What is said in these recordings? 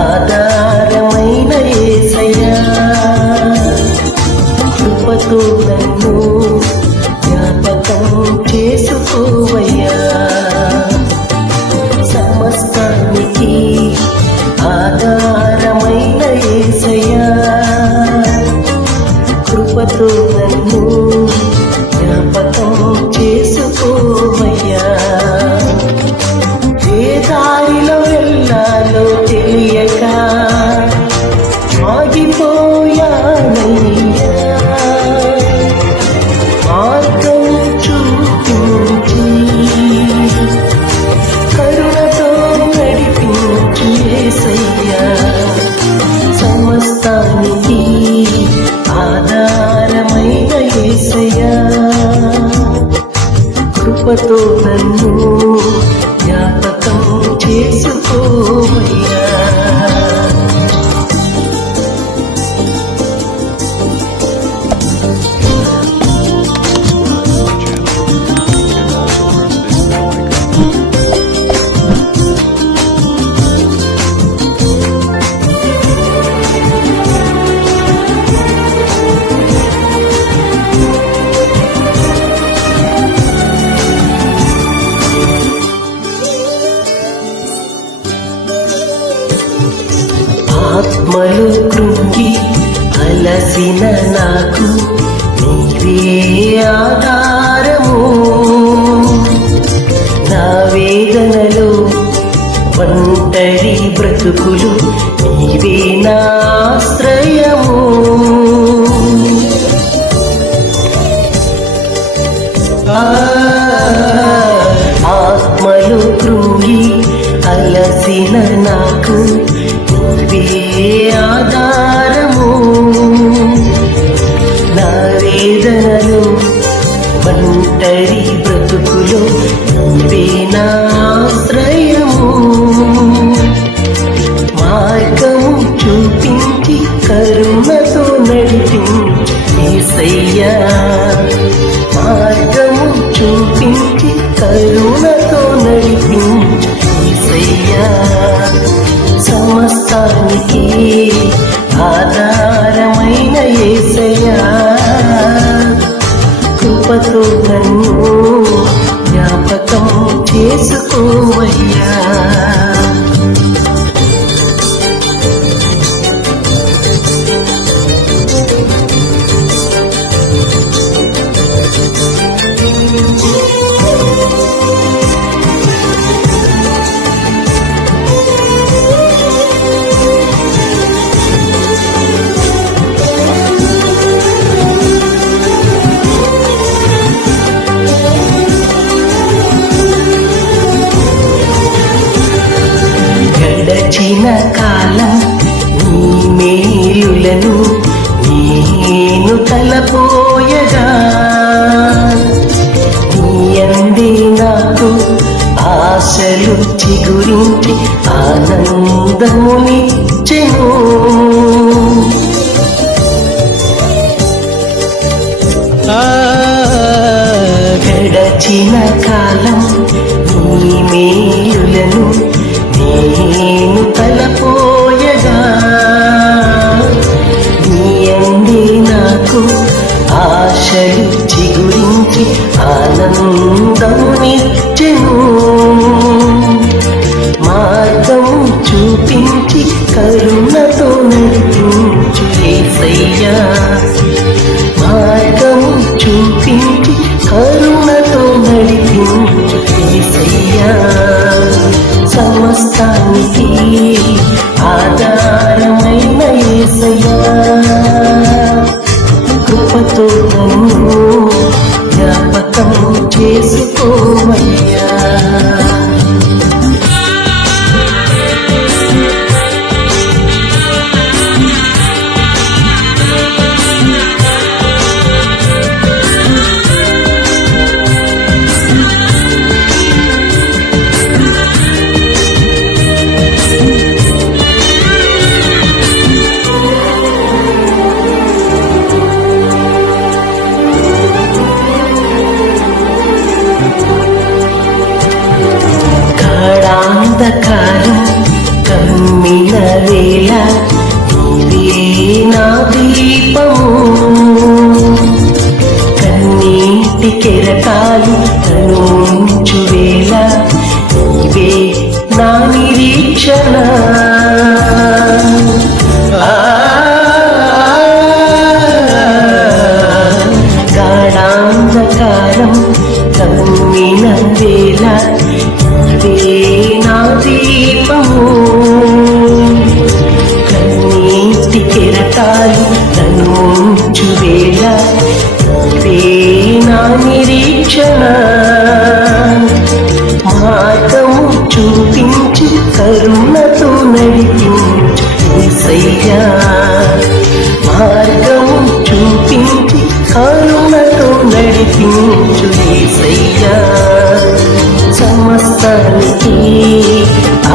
ఆధారమైన యేసయ్యా కృపతో నన్ను జ్ఞాపకం చేసుకోవయ్యా సమస్తానికి ఆధారమైన యేసయ్యా కృపతో నన్ను జ్ఞాపకం చేసుకోవయ్యా ఏ దారిలో వెళ్ళాలో తెలియక ఆగిపోయానయ్యా మార్గం చూపించి కరుణతో నడిపించు యేసయ్యా సమస్తానికి ఆధారమైన యేసయ్యా కృపతో నన్ను జ్ఞాపకం చేసుకోవయ్యా ఆత్మలు కృంగి అలసిన నాకు నీవే ఆధారము నా వేదనలో ఒంటరి బ్రతుకులు నీవే నా ఆశ్రయము ఆత్మలు కృంగి అలసిన నాకు నీవే ఆధారము నా వేదనలో ఒంటరి బ్రతుకులో నీవే నా ఆశ్రయము మార్గము చూపించి కరుణతో నడిపించు యేసయ్యా మార్గము చూపించి కరుణతో నడిపించు యేసయ్యా సమస్తానికి ఆధారమైన యేసయ్యా కృపతో నన్ను జ్ఞాపకం చేసుకోవయ్యా గడచిన కాలం నీ మేలులను నేను తలపోయగా నీ అందే నాకు ఆశలు చిగురించి ఆనందమునిచ్చెను గడచిన కాలం నీ మేలులను నేను తలపోయగా నీ అందే నాకు ఆశలు చిగురించి ఆనందమునిచ్చెను మార్గం చూపించి కరుణతో నడిపించు యేసయ్యా మార్గం చూపించి కరుణతో నడిపించు యేసయ్యా సమస్తానికి ఆధారమైన యేసయ్యా కృపతో నన్ను జ్ఞాపకం చేసుకోవయ్యా అంధకారం నా దీపము, కన్నీటి కెరటాలు నన్ను ఉంచు వేళ నీవే నా నిరీక్షణ. మార్గము చూపించి కరుణతో నడిపించు యేసయ్యా, మార్గము చూపించి కరుణతో నడిపించు యేసయ్యా. సమస్తానికి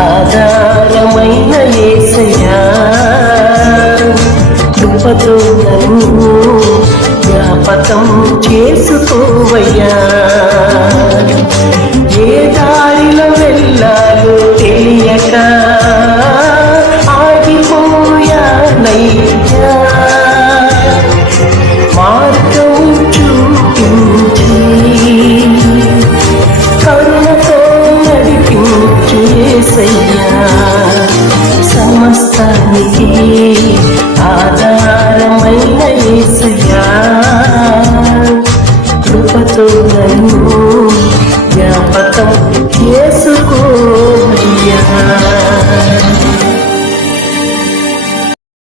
ఆధారమైన యేసయ్యా, కృపతో నన్ను జ్ఞాపకం చేసుకోవయ్యా. ఏ దారిలో వెళ్ళాలో తెలియక ఆగిపోయానయ్యా, మార్గం చూపించి కరుణతో నడిపించు యేసయ్యా. సమస్తానికి ఆధారమైన యేసయ్యా, కృపతో నన్ను జ్ఞాపకం చేసుకో.